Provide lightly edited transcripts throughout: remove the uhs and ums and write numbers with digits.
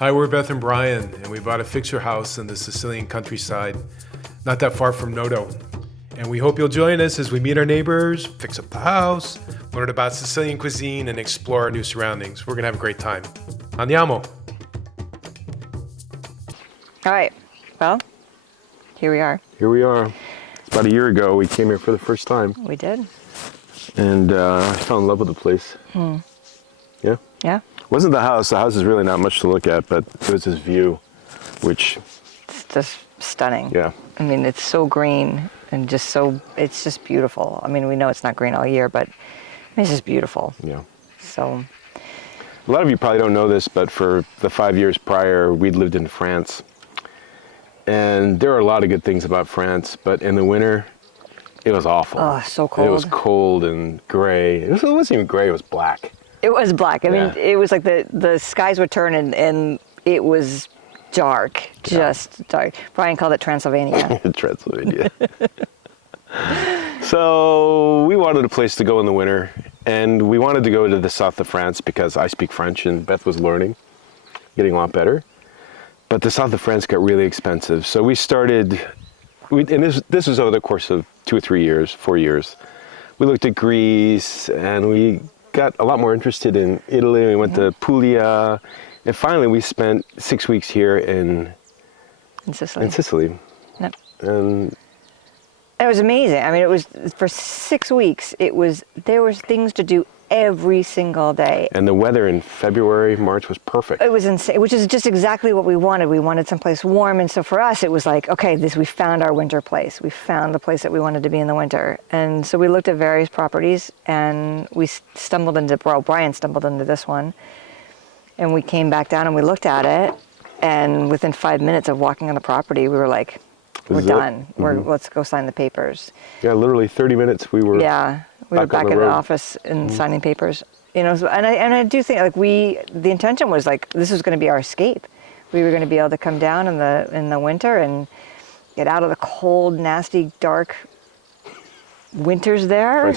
Hi, we're Beth and Brian, and we bought a fixer house in the Sicilian countryside, not that far from Noto. And we hope you'll join us as we meet our neighbors, fix up the house, learn about Sicilian cuisine, and explore our new surroundings. We're going to have a great time. Andiamo! All right, well, here we are. Here we are. It's about a year ago we came here for the first time. We did. And I fell in love with the place. Yeah? Yeah. Wasn't the house. The house is really not much to look at, but it was this view, which... It's just stunning. Yeah. I mean, it's so green and just so, it's just beautiful. I mean, we know it's not green all year, but it's just beautiful. Yeah. So... A lot of you probably don't know this, but for the 5 years prior, we'd lived in France. And there are a lot of good things about France, but in the winter, it was awful. Oh, so cold. It was cold and gray. It wasn't even gray, it was black. It was black. I mean, Yeah. it was like the skies would turn and it was dark, just dark. Brian called it Transylvania. Transylvania. So we wanted a place to go in the winter, and we wanted to go to the south of France because I speak French and Beth was learning, getting a lot better. But the south of France got really expensive. So we started, and this was over the course of 2 or 3 years, 4 years. We looked at Greece, and we got a lot more interested in Italy. We went to Puglia, and finally we spent 6 weeks here in Sicily. Yep. And It was amazing. I mean, it was for 6 weeks. There was things to do every single day. And the weather in February, March was perfect. It was insane, which is just exactly what we wanted. We wanted someplace warm, and so for us, it was like, okay, we found our winter place. We found the place that we wanted to be in the winter, and so we looked at various properties, and Brian stumbled into this one, and we came back down and we looked at it, and within 5 minutes of walking on the property, we were like, we're done. Let's go sign the papers. Yeah, literally 30 minutes we were. Yeah, we were back in the office and signing papers. You know, and I do think like the intention was like this was going to be our escape. We were going to be able to come down in the winter and get out of the cold, nasty, dark winters there.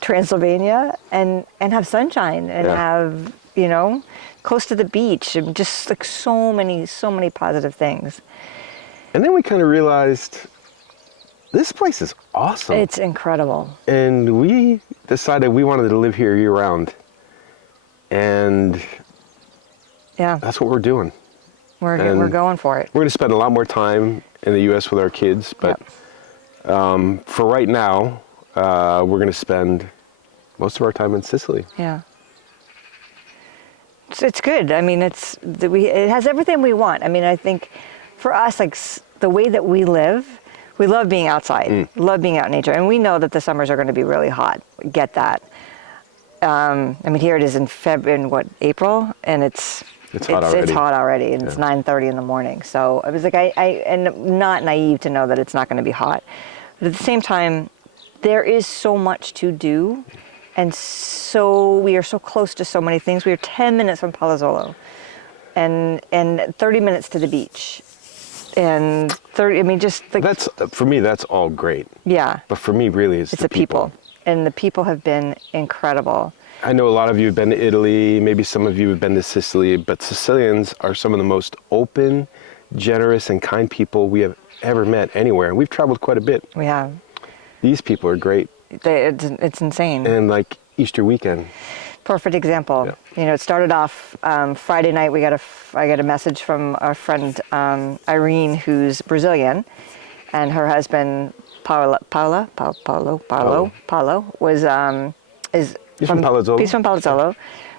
Transylvania, and have sunshine and have, you know, close to the beach and just like so many positive things. And then we kind of realized this place is awesome. It's incredible. And we decided we wanted to live here year round. And yeah, that's what we're doing. We're going for it. We're going to spend a lot more time in the U.S. with our kids. But for right now, we're going to spend most of our time in Sicily. Yeah. It's good. I mean, it has everything we want. I mean, I think for us, like the way that we live, we love being outside, love being out in nature. And we know that the summers are going to be really hot. Get that. I mean, here it is in April, and it's hot already, and it's 9:30 in the morning. So I was like, and not naive to know that it's not going to be hot. But at the same time, there is so much to do. And so we are so close to so many things. We are 10 minutes from Palazzolo and 30 minutes to the beach. And 30, I mean, just like... For me, that's all great. Yeah. But for me, really, it's the people. And the people have been incredible. I know a lot of you have been to Italy. Maybe some of you have been to Sicily. But Sicilians are some of the most open, generous, and kind people we have ever met anywhere. And we've traveled quite a bit. We have. These people are great. It's insane. And like Easter weekend. Perfect example. Yeah. You know, it started off Friday night. I got a message from our friend Irene, who's Brazilian, and her husband Paulo is from Palazzolo. He's from Palazzolo.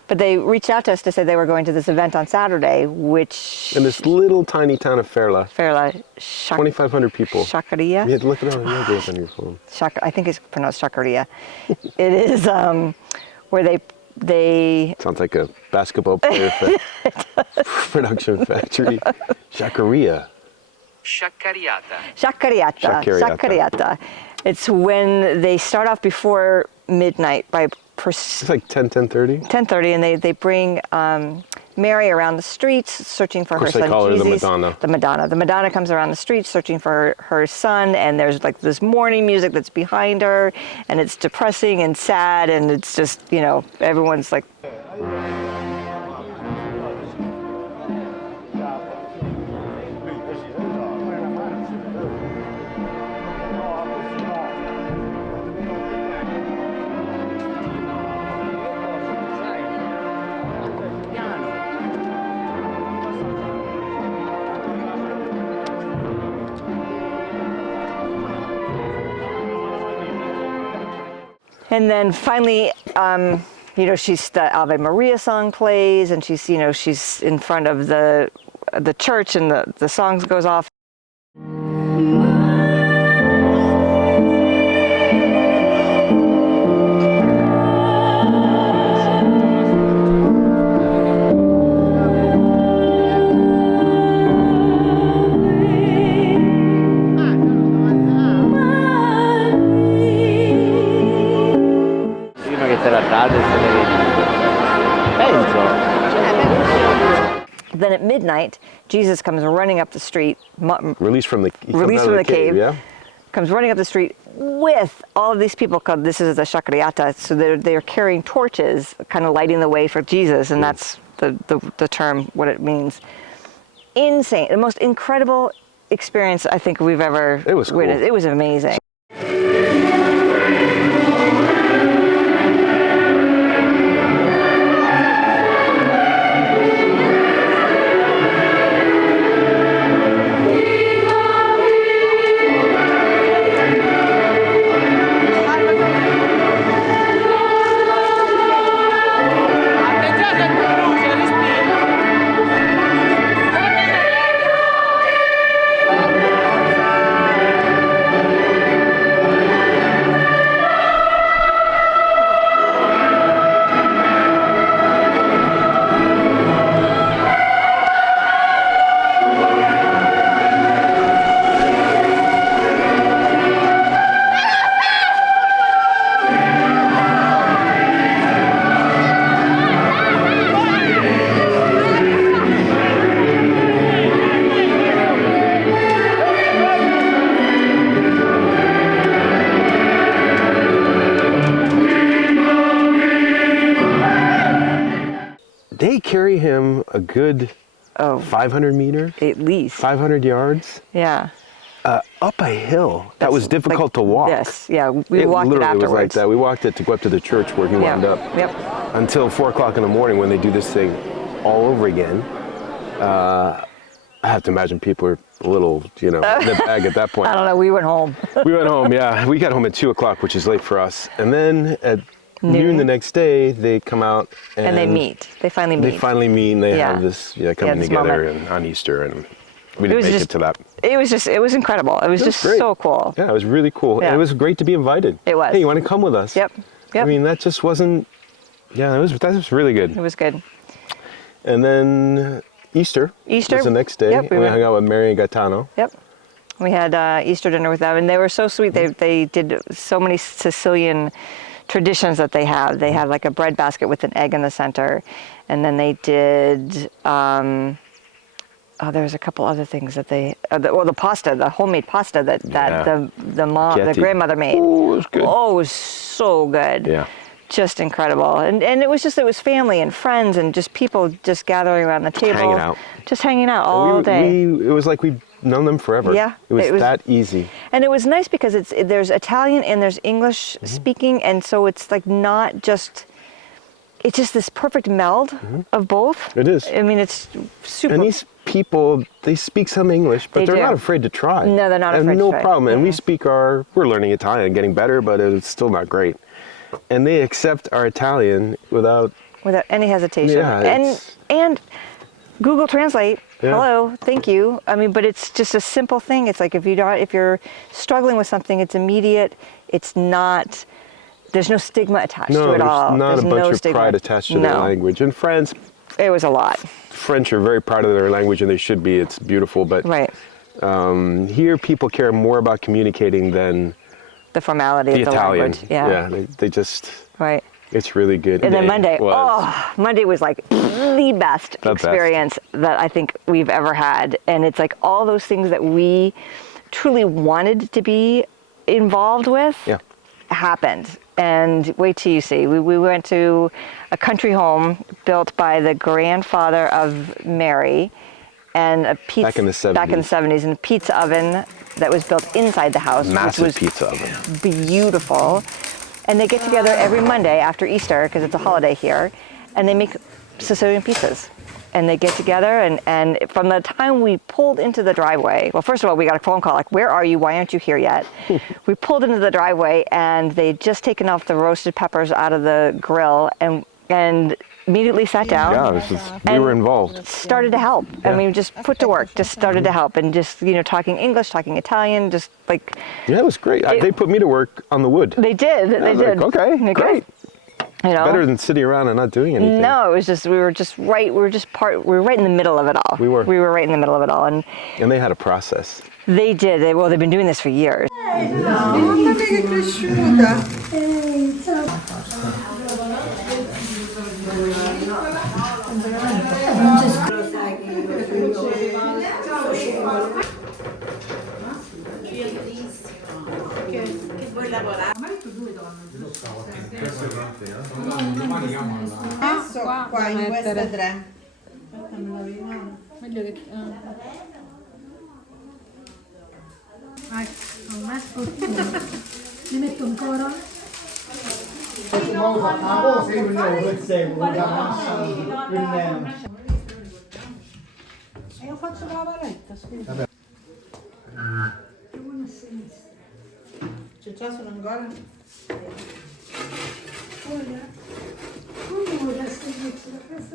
But they reached out to us to say they were going to this event on Saturday, which... In this little tiny town of Ferla. 2,500 people. Chacaria? You had to look it up. You had to look on your phone. I think it's pronounced Chacaria. It is where they... Sounds like a basketball player production factory. Chacaria. Chaccariata. It's when they start off before midnight by... It's like 10:30? 10:30, and they bring Mary around the streets searching for her son Jesus. They call her the Madonna. The Madonna. The Madonna comes around the streets searching for her son, and there's like this mourning music that's behind her, and it's depressing and sad, and it's just, you know, everyone's like... And then finally, she's the Ave Maria song plays, and she's in front of the church, and the song goes off. Then at midnight, Jesus comes running up the street. Released from the cave. Yeah. Comes running up the street with all of these people. This is the Shakariata, so they're carrying torches, kind of lighting the way for Jesus, and that's the term, what it means. Insane, the most incredible experience I think we've ever witnessed. Cool. It was amazing. They carry him a good 500 meters? At least. 500 yards? Yeah. Up a hill that was difficult to walk. Yes, yeah, we walked it literally afterwards. was like that. We walked it to go up to the church where he wound up. Yep. Until 4 o'clock in the morning when they do this thing all over again. I have to imagine people are a little, in the bag at that point. I don't know, we went home. We went home, yeah. We got home at 2 o'clock, which is late for us. And then at noon the next day, they come out and they meet. They finally meet. They finally meet, and they have this coming together and on Easter, and we didn't make it to that. It was incredible. It was just great. so cool. Yeah, it was really cool. Yeah. And it was great to be invited. It was. Hey, you want to come with us? Yep. I mean, that just wasn't, that was really good. It was good. And then Easter was the next day. Yep, we hung out with Mary and Gaetano. Yep. We had Easter dinner with them, and they were so sweet. They did so many Sicilian traditions that they have. They had like a bread basket with an egg in the center, and then they did. There's a couple other things that they. The pasta, the homemade pasta that the grandmother made. Oh, it was good. Oh, it was so good. Yeah. Just incredible. And it was family and friends and just people just gathering around the table. Hanging out. Just hanging out all day. It was like we've known them forever. Yeah. It was that easy. And it was nice because there's Italian and there's English speaking, and so it's like not just, it's just this perfect meld of both. It is. I mean, it's super. And these people, they speak some English, but they're not afraid to try. No, they're not afraid to try. And no problem. And we're learning Italian, getting better, but it's still not great. And they accept our Italian without any hesitation. Yeah, and Google Translate. Yeah. Hello, thank you. I mean, but it's just a simple thing. It's like if you're struggling with something, it's immediate. It's not. There's no stigma attached to it all. Not there's a bunch of pride attached to their language. And France, it was a lot. French are very proud of their language, and they should be. It's beautiful, but here people care more about communicating than the formality of the Italian. language. Yeah, they just. Right. It's really good. And then Monday was like the best experience that I think we've ever had. And it's like all those things that we truly wanted to be involved with happened. And wait till you see. We went to a country home built by the grandfather of Mary, and a pizza back in the 70s, and a pizza oven that was built inside the house. Massive which was pizza oven. Beautiful. And they get together every Monday after Easter, because it's a holiday here, and they make Sicilian pizzas. and they get together, and from the time we pulled into the driveway, well, first of all, we got a phone call like, where are you? Why aren't you here yet? We pulled into the driveway, and they'd just taken off the roasted peppers out of the grill, and immediately sat down. Yeah, we were involved. Started to help. Yeah. I mean, just put to work, just started to help, and just, you know, talking English, talking Italian, just like. Yeah, it was great. They put me to work on the wood. They did. I They was did. like, okay, great. You know, Better than sitting around and not doing anything. No, it was just we were right in the middle of it all. We were. We were right in the middle of it all, and And they had a process. they did. They've been doing this for years. Guarda che è cresciuta. Adesso qua in queste tre. Meglio che... Li metto ancora? Io faccio la lavaretta, scusa. Ci sono ancora?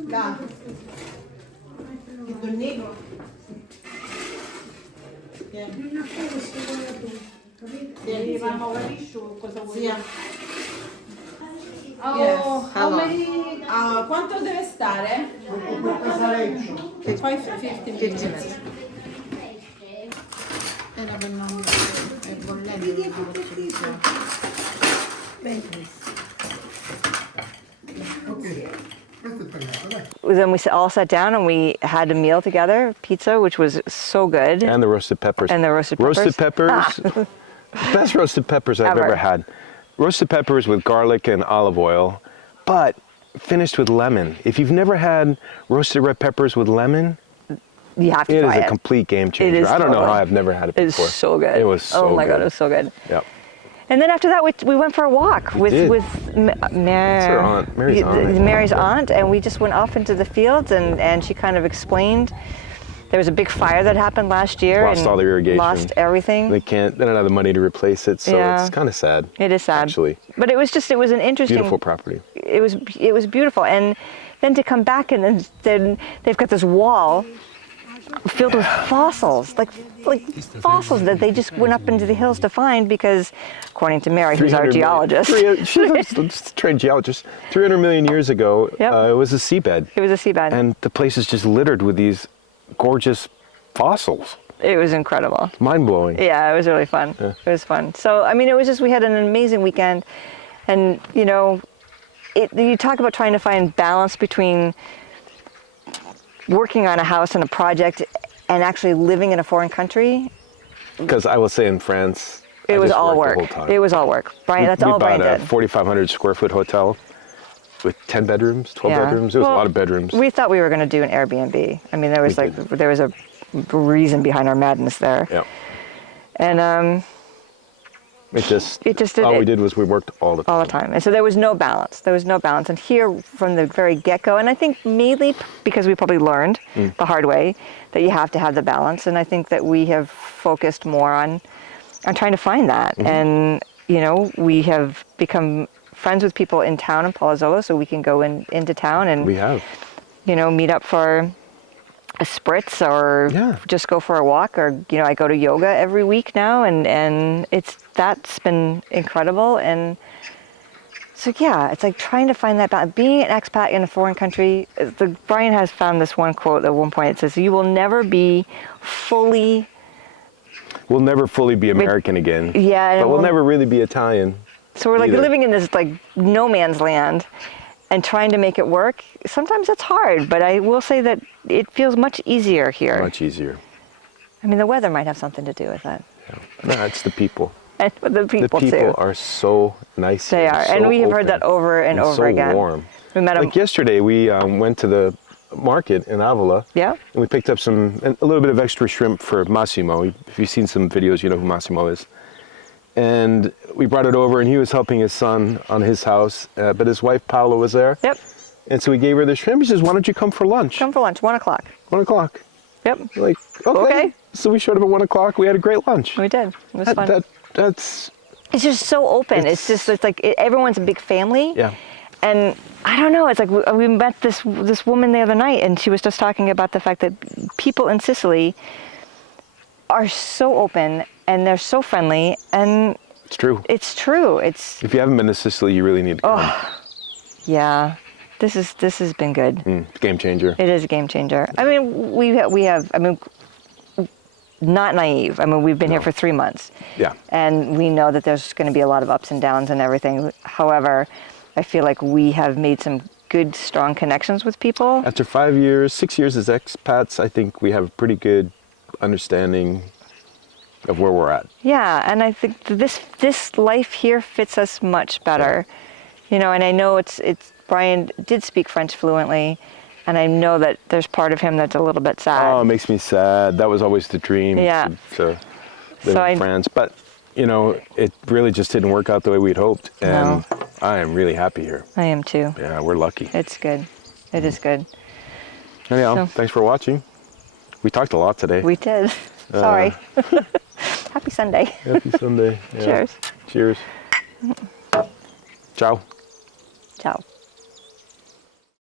Da. Il tonnino? Arriviamo a liscio cosa vuoi? Sì. Oh, how Allora. many... Quanto deve stare? E poi 15 minutes. Era per non... è bollente. Then we all sat down and we had a meal together, pizza, which was so good. And the roasted peppers. And the roasted peppers. Roasted peppers. Best roasted peppers I've Ever. ever had. Roasted peppers with garlic and olive oil, but finished with lemon. If you've never had roasted red peppers with lemon, You have to it is try a complete game changer. is I don't know totally- how I've never had it It is before. so good. It was so Oh my good. God, it was so good. Yep. And then after that, we went for a walk with did. Mary's aunt, Mary's aunt. Mary's aunt, and we just went off into the fields, and she kind of explained. There was a big fire that happened last year. Lost and all the irrigation. Lost everything. They don't have the money to replace it, so Yeah. it's kind of sad. It is sad. Actually, But it was an interesting. beautiful property. It was beautiful, and then to come back and then they've got this wall filled with fossils, like fossils that they just went up into the hills to find because, according to Mary, who's our 300 million- geologist, She's a trained geologist. 300 million years ago, Yep. it was a seabed. it was a seabed. And the place is just littered with these gorgeous fossils. It was incredible. Mind blowing. Yeah, it was really fun. Yeah. It was fun. So, I mean, it was just, we had an amazing weekend. And, you know, you talk about trying to find balance between working on a house and a project and actually living in a foreign country. Because I will say in France, It I was just all worked work. the whole time. It was all work. Brian, that's all we Brian bought a did. 4,500 square foot hotel with 10 bedrooms, 12 Yeah. bedrooms. There was Well, a lot of bedrooms. We thought we were going to do an Airbnb. I mean, there was We like, did. there was a reason behind our madness there. Yeah. And It just did all it. we did was we worked all the time. all the time. And so there was no balance. There was no balance. And here from the very get-go, and I think mainly because we probably learned the hard way that you have to have the balance. And I think that we have focused more on trying to find that. And, you know, we have become friends with people in town in Palazzolo, so we can go into town and, We have. you know, meet up for a spritz or Yeah. just go for a walk, or, you know, I go to yoga every week now, and that's been incredible. And so, yeah, it's like trying to find that balance. Being an expat in a foreign country, Brian has found this one quote at one point. It says, you will never be fully, We'll never fully be American again. Yeah, and But we'll we'll- never really be Italian. so we're like either. living in this like no man's land and trying to make it work. Sometimes it's hard, but I will say that it feels much easier here. Much easier. I mean, the weather might have something to do with that. No, it's the people. And with the people, The people too. are so nice. They here, are. so And we have heard open, that over and over so again. warm. We met him. Like yesterday, we went to the market in Avola. Yeah. And we picked up a little bit of extra shrimp for Massimo. If you've seen some videos, you know who Massimo is. And we brought it over, and he was helping his son on his house. But his wife Paola was there. Yep. And so we gave her the shrimp. He says, why don't you come for lunch? Come for lunch, 1 o'clock. 1 o'clock. Yep, We're like, okay. Okay. So we showed up at 1 o'clock. We had a great lunch. we did. It was fun. That's, It's just so open. It's like everyone's a big family. yeah. And I don't know. It's like we met this woman the other night, and she was just talking about the fact that people in Sicily are so open and they're so friendly, and It's true. it's true. It's If you haven't been to Sicily, you really need to come. yeah. This has been good. It's a game changer. It is a game changer. I mean, we have. I mean, not naive. I mean, we've been here for 3 months. Yeah. And we know that there's going to be a lot of ups and downs and everything. However, I feel like we have made some good, strong connections with people. After 5 years, 6 years as expats, I think we have a pretty good understanding of where we're at. Yeah, and I think this life here fits us much better. You know, and I know it's Brian did speak French fluently, and I know that there's part of him that's a little bit sad. Oh, it makes me sad. That was always the dream Yeah. to live So in France. But, you know, it really just didn't work out the way we'd hoped. And I am really happy here. I am too. Yeah, we're lucky. It's good. It is good. Anyhow, So- thanks for watching. We talked a lot today. We did. Sorry. Happy Sunday. Happy Sunday. Yeah. Cheers. Cheers. Ciao. Ciao.